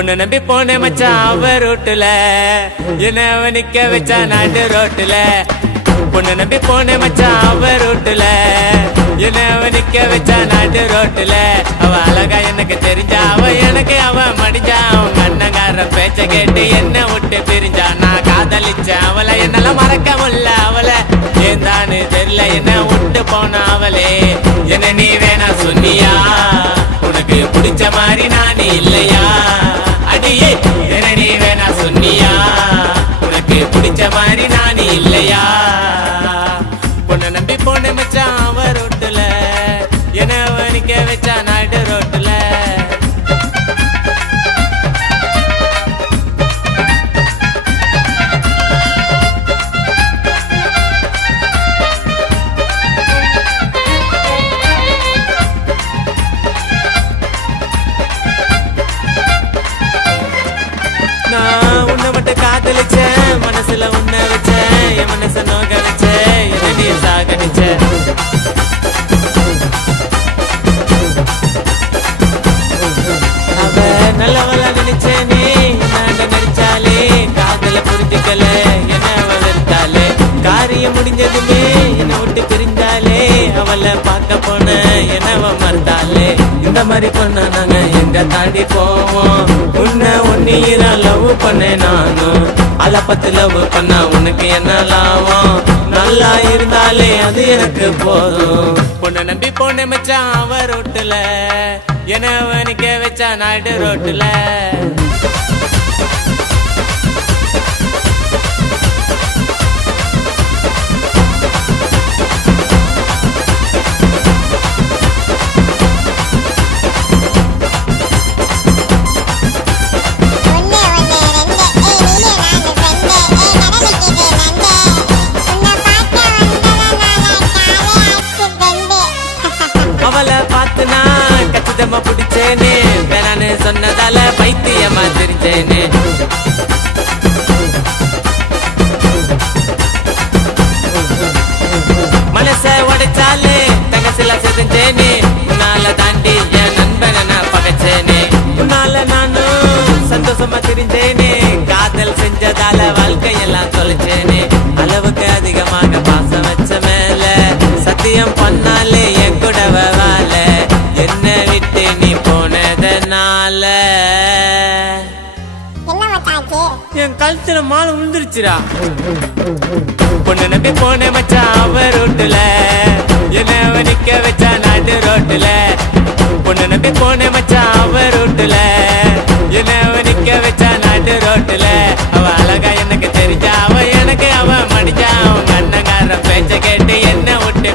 பொண்ணு நம்பி போன மச்சான் அவ ரோட்டுல என்ன நிக்க வச்சா நாட்டு ரோட்டுல பொண்ணு நம்பி போன மச்சான் அவ ரோட்டுல என்ன நிக்க வச்சா நாட்டு ரோட்டுல அவ அழகா எனக்கு தெரிஞ்சா அவ எனக்கு அவ மடிஞ்சா அவங்க அண்ணங்கார பேச்ச கேட்டு என்ன விட்டு பிரிஞ்சா நான் காதலிச்சேன் அவளை என்னால மறக்க முடியல அவளை ஏன் தானு தெரியல என்ன விட்டு போன அவளே என்ன நீ வேணா சொன்னியா உனக்கு பிடிச்ச மாதிரி நான் இல்லையா அடியே என்ன நீ வேணா சொன்னியா உனக்கு பிடிச்ச மாதிரி நான் இல்லையா பொண்ணை நம்பி போன மச்சான் அவ ரோட்டுல என்ன நிக்க வச்சா நாட்டு ரோட்டுல நான் உன்னை மட்டும் காதலிச்சேன் மனசுல உன்னை வச்சேன் என் மனச நோக்க வச்சேன் என்ன நீ சாகடிச்ச அவ நல்லவள நினைச்சேனே நாங்க நடிச்சாலே காதல புரிஞ்சுக்கல என்ன வளர்த்தாலே காரியம் முடிஞ்சதுமே என்ன விட்டு பிரிஞ்சாலே அவளை பார்க்க போன என்னவ மறுத்தாலே இந்த மாதிரி பண்ண நாங்க எங்க தாண்டி போவோம் உன்னை ஒன்னீர லவ் பண்ணேன் நானும் அத பத்து லவ் பண்ணா உனக்கு என்ன லாபம் நல்லா இருந்தாலே அது எனக்கு போதும் பொண்ணை நம்பி போன மச்சான் அவ ரோட்டுல என்ன நிக்க வச்சா நாடு ரோட்டுல அவளை பார்த்துனா கச்சிதமா பிடிச்சேனே வேணான்னு சொன்னதால பைத்தியமா தெரிஞ்சேனே மனச உடைச்சாலே தங்கசில செஞ்சேனே உன்னால தாண்டி என் நண்பனை நான் பகைச்சேனே உன்னால நானும் சந்தோஷமா தெரிஞ்சேனே காதல் செஞ்சதால வாழ்க்கையெல்லாம் தொலைச்சேனே அளவுக்கு அதிகமாக பாசம் வச்ச மேல சத்தியம் பண்ணாலே என் கூட வாழ என்ன விட்டு நீ போனதனால என் கழுத்துல மாலை விழுந்துருச்சுடா பொண்ணு நம்பி போன மச்சான் அவ ரோட்டுல என்ன நிக்க வச்சா நாட்டு ரோட்டுல பொண்ணு நம்பி போன மச்சான் அவ ரோட்டுல என்ன நிக்க வச்சா நாட்டு ரோட்டுல அவ அழகா எனக்கு தெரிஞ்சா அவ எனக்கு அவ மடிஞ்சா அவங்க அண்ணங்கார பேச்ச கேட்டு என்ன விட்டு